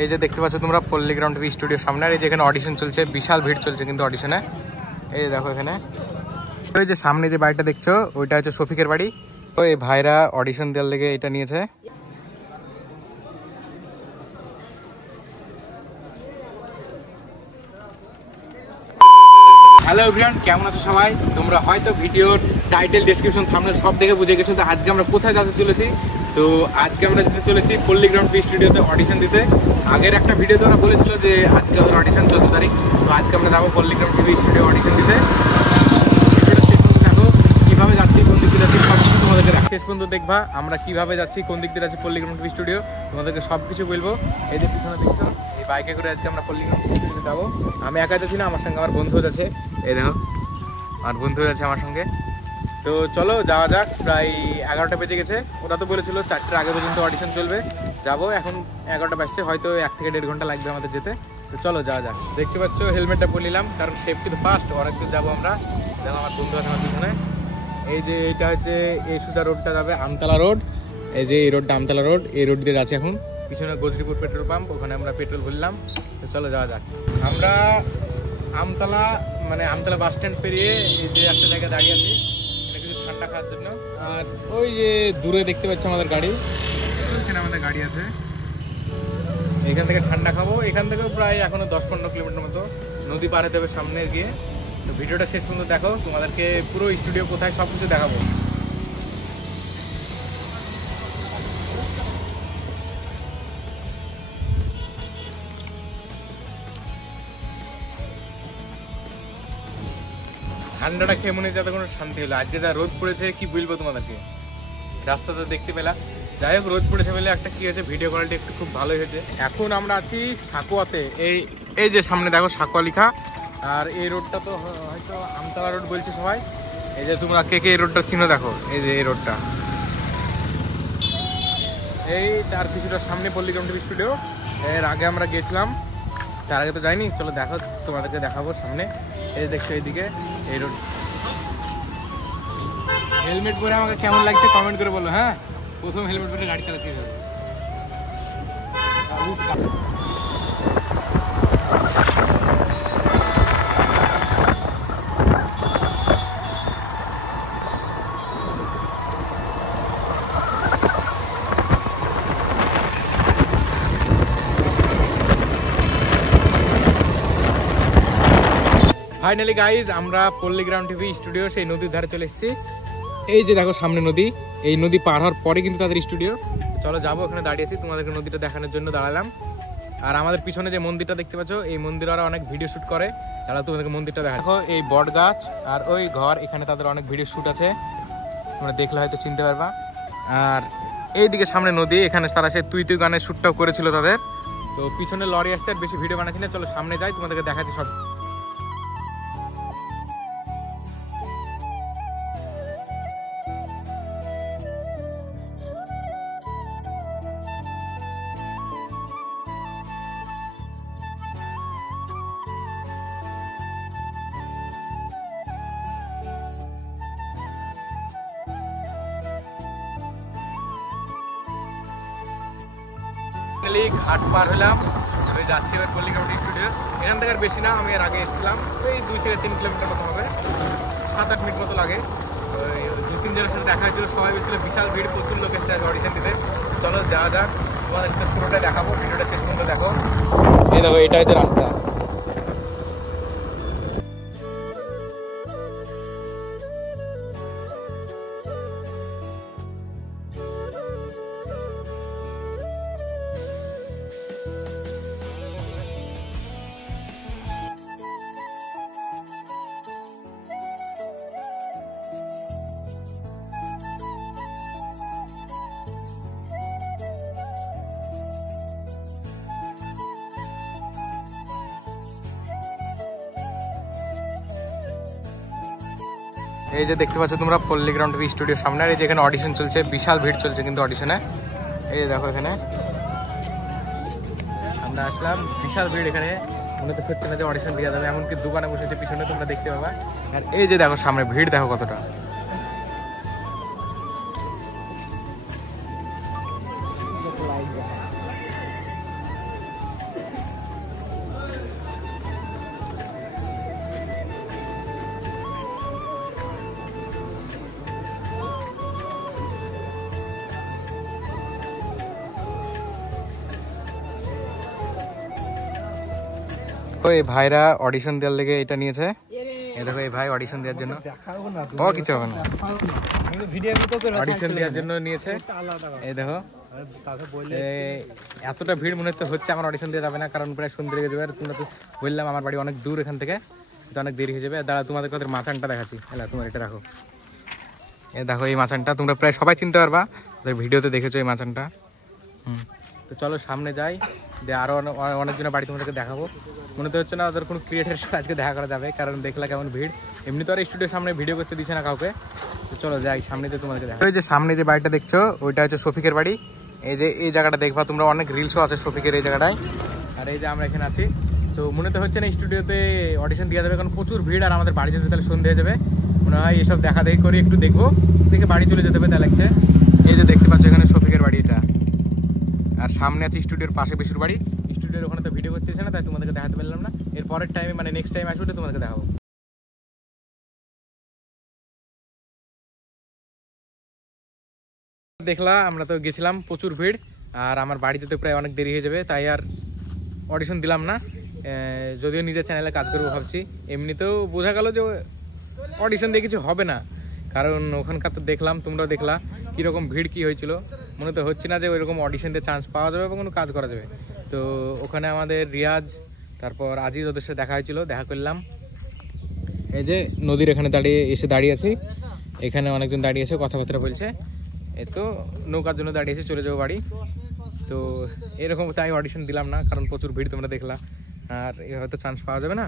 এই যে দেখতে পাচ্ছ তোমরা পল্লীগ্রাউন্ড টিভি স্টুডিওর সামনে, আর এই যেখানে অডিশন চলছে, বিশাল ভিড় চলছে কিন্তু অডিশনে। এই দেখো এখানে ওই যে সামনে যে বাড়িটা দেখছো ওইটা হচ্ছে শফিকের বাড়ি। তো এই ভাইরা অডিশন দেওয়ার লেগে এটা নিয়েছে। হ্যালো এভরিওয়ান, কেমন আছো সবাই? তোমরা হয়তো ভিডিওর টাইটেল, ডেসক্রিপশন, থাম্বনেল সব দেখে বুঝে গেছো তো আজকে আমরা কোথায় যেতে চলেছি। তো আজকে আমরা যেতে চলেছি পল্লীগ্রাউন্ড টিভি স্টুডিওতে অডিশন দিতে। আগের একটা ভিডিওতে ওরা বলেছিল যে আজকে ওদের অডিশন 14 তারিখ। তো আজকে আমরা যাবো পল্লীগ্রাউন্ড টিভি স্টুডিও অডিশন দিতে। দেখো কীভাবে যাচ্ছি, কোন দিক দিয়ে যাচ্ছি, সব কিছু তোমাদেরকে শেষ পর্যন্ত দেখবা। আমরা কীভাবে যাচ্ছি, কোন দিক দিয়ে যাচ্ছি পল্লীগ্রাউন্ড টিভি স্টুডিও, তোমাদেরকে সব কিছু বলবো। এই যে পিছনে দেখছো, এই বাইকে করে আজকে আমরা পল্লীগ্রাউন্ড টিভি স্টুডিও যাবো। আমি একা যাচ্ছি না, আমার সঙ্গে আমার বন্ধু যাচ্ছে। এই দেখো আমার বন্ধু আছে আমার সঙ্গে। তো চলো যাওয়া যাক। প্রায় 11টা বেজে গেছে। ওরা তো বলেছিল 4টার আগে পর্যন্ত অডিশন চলবে। যাবো, এখন 11টা বাজছে, হয়তো 1 থেকে 1.5 ঘন্টা লাগবে আমাদের যেতে। তো চলো যাওয়া যাক। দেখতে পাচ্ছ হেলমেটটা পরে নিলাম, কারণ সেফটি তো ফার্স্ট। অনেকদূর যাবো আমরা। দেখো আমার বন্ধু আছে আমার পিছনে। এই যে এইটা হচ্ছে এই সোজা রোডটা যাবে আমতলা রোড। এই যে এই রোডটা আমতলা রোড, এই রোড দিয়ে যাচ্ছে এখন। পিছনে গজরিপুর পেট্রোল পাম্প, ওখানে আমরা পেট্রোল ভরলাম। তো চলো যাওয়া যাক। আমরা আমতলা আমতলা বাস স্ট্যান্ড পেরিয়ে এই যে একটা জায়গায় দাঁড়িয়ে আছি কিছু ঠান্ডা খাওয়ার জন্য। আর ওই যে দূরে দেখতে পাচ্ছি আমাদের গাড়ি, ওইখানে আমাদের গাড়ি আছে। এখান থেকে ঠান্ডা খাবো। এখান থেকেও প্রায় এখনো 10-15 কিলোমিটার মতো নদী পার হতে হবে সামনে গিয়ে। তো ভিডিওটা শেষ পর্যন্ত দেখো, তোমাদেরকে পুরো স্টুডিও কোথায় সব কিছু দেখাবো। ঠান্ডাটা খেয়ে মনে হচ্ছে কোনো শান্তি হলো। আজকে যা রোদ পড়েছে কি বলবো তোমাদেরকে, রাস্তা তো দেখতে পেলাম। যাই হোক, রোদ পড়েছে বলে একটা কি হয়েছে, ভিডিও কোয়ালিটি একটু খুব ভালোই হয়েছে। এখন আমরা আছি সাকুয়াতে। এই যে সামনে দেখো সাকুয়া লেখা। আর এই রোডটা তো হয়তো আমতলা রোড বলছে সবাই। এই যে তোমরা কে কে এই রোডটা চিনো দেখো, এই যে এই রোডটা। এই তার কিছুটা সামনে পল্লীগ্রাউন্ড টিভি স্টুডিও। এর আগে আমরা গেছিলাম, তার আগে তো যাইনি। চলো দেখো, তোমাদেরকে দেখাবো সামনে। এই দেখছো এইদিকে এই রোড। হেলমেট পরে আমাকে কেমন লাগছে কমেন্ট করে বলো। হ্যাঁ, প্রথম হেলমেট পরে গাড়ি চালাচ্ছি। ফাইনালি গাইজ, আমরা পল্লীগ্রাউন্ড টিভি স্টুডিও সেই নদীর ধারে চলে এসেছি। এই যে দেখো সামনে নদী, এই নদী পার হওয়ার পরে কিন্তু তাদের স্টুডিও। চলো যাবো, ওখানে দাঁড়িয়েছি, তোমাদেরকে নদীটা দেখানোর জন্য দাঁড়ালাম। আর আমাদের পিছনে যে মন্দিরটা দেখতে পাচ্ছ, এই মন্দিরে ওরা অনেক ভিডিও শুট করে। তারা তোমাদেরকে মন্দিরটা দেখো। এই বট গাছ আর ওই ঘর, এখানে তাদের অনেক ভিডিও শুট আছে, তোমরা দেখলে হয়তো চিনতে পারবা। আর এইদিকে সামনে নদী, এখানে তারা সে তুই তুই গানের শুটটাও করেছিল তাদের। তো পিছনে লরি আসছে, আর বেশি ভিডিও বানাচ্ছি না। চলো সামনে যাই, তোমাদেরকে দেখাচ্ছি সব। ঘাট পার হলাম, আমি যাচ্ছি এবার পল্লীগ্রাউন্ড স্টুডিও। এখান থেকে আর বেশি না, আমি এর আগে এসেছিলাম। এই 2 থেকে 3 কিলোমিটার মতো হবে, 7-8 মিনিট মতো লাগে। 2-3 জনের সাথে দেখা হয়েছিল, সবাই বলছিল বিশাল ভিড়, প্রচুর লোক এসেছে অডিশন দিতে। চলো যাওয়া যাক, তোমাদেরকে পুরোটা দেখাবো, ভিডিওটা শেষ পর্যন্ত দেখো। এই দেখো, এটা হচ্ছে রাস্তা। এই যে দেখতে পাচ্ছ তোমরা পল্লীগ্রাউন্ড টিভি স্টুডিওর সামনে, আর এই যেখানে অডিশন চলছে, বিশাল ভিড় চলছে কিন্তু অডিশনে। এই দেখো এখানে আমরা আসলাম, বিশাল ভিড়। এখানে মনে তো হচ্ছে না যে অডিশন দেওয়া যাবে, এমনকি দোকানে বসেছে পিছনে, তোমরা দেখতে পাবা। আর এই যে দেখো সামনে ভিড় দেখো কতটা। এই ভাইরা অডিশন দেওয়ার লেগে এটা নিয়েছে। এই দেখো এই ভাই অডিশন দেওয়ার জন্য, ও কিছু হবে না, অডিশন দেওয়ার জন্য নিয়েছে। এই দেখো এতটা ভিড় মনে হচ্ছে আমার অডিশন দেওয়া যাবে না, কারণ প্রায় সন্ধ্যে লেগে যাবে। আর তোমরা তো বললাম আমার বাড়ি অনেক দূর এখান থেকে, তো অনেক দেরি হয়ে যাবে। দাঁড়া তোমাদের ওদের মাচানটা দেখাচ্ছি, হ্যাঁ তোমার এটা রাখো। এই দেখো এই মাচানটা তোমরা প্রায় সবাই চিনতে পারবা, ওদের ভিডিওতে দেখেছো এই মাচানটা। তো চলো সামনে যাই, দিয়ে আরও অনেকজনের বাড়ি তোমাদেরকে দেখাবো। মনে তো হচ্ছে না ওদের কোনো ক্রিয়েটারের সাথে আজকে দেখা করা যাবে, কারণ দেখলা কেমন ভিড়। এমনি তো আর স্টুডিওর সামনে ভিডিও করতে দিচ্ছে না কাউকে। তো চলো যাই সামনেতে তোমাদেরকে দেখা। ওই যে সামনে যে বাড়িটা দেখছো ওইটা হচ্ছে শফিকের বাড়ি। এই যে এই জায়গাটা দেখবা তোমরা, অনেক রিলসও আছে শফিকের এই জায়গাটায়। আর এই যে আমরা এখানে আছি। তো মনে তো হচ্ছে না স্টুডিওতে অডিশন দেওয়া যাবে, কারণ প্রচুর ভিড়, আর আমাদের বাড়ি যেতে তাহলে সন্ধ্যে হয়ে যাবে। মনে হয় এসব দেখা দেখি করে একটু দেখবো, দেখে বাড়ি চলে যেতে হবে তাই লাগছে। এই যে দেখতে পাচ্ছ এখানে শফিকের বাড়ি এটা, আর সামনে আছে স্টুডিওর পাশে বেশুর বাড়ি। স্টুডিওর ওখানে তো ভিডিও করতেছে না, তাই তোমাদেরকে দেখাতে পারলাম না। এর পরের টাইমে মানে নেক্সট টাইম আসবে তোমাদেরকে দেখাবো। দেখলা আমরা তো গেছিলাম, প্রচুর ভিড়, আর আমার বাড়ি যেতে প্রায় অনেক দেরি হয়ে যাবে, তাই আর অডিশন দিলাম না। যদিও নিজের চ্যানেলে কাজ করবো ভাবছি। এমনিতেও বোঝা গেল যে অডিশন দিয়ে কিছু হবে না, কারণ ওখানকার তো দেখলাম, তোমরাও দেখলা কীরকম ভিড় কী হয়েছিল। মনে তো হচ্ছে না যে ওইরকম অডিশন দিয়ে চান্স পাওয়া যাবে বা কোনো কাজ করা যাবে। তো ওখানে আমাদের রিয়াজ তারপর আজিজ ওদের সাথে দেখা হয়েছিল, দেখা করলাম। এই যে নদীর এখানে দাঁড়িয়ে আছি, এখানে অনেকজন দাঁড়িয়ে আছে কথাবার্তা বলছে। এই তো নৌকার জন্য দাঁড়িয়েছে, চলে যাবো বাড়ি। তো এরকম তাই অডিশন দিলাম না, কারণ প্রচুর ভিড় তোমরা দেখলা, আর হয়তো চান্স পাওয়া যাবে না।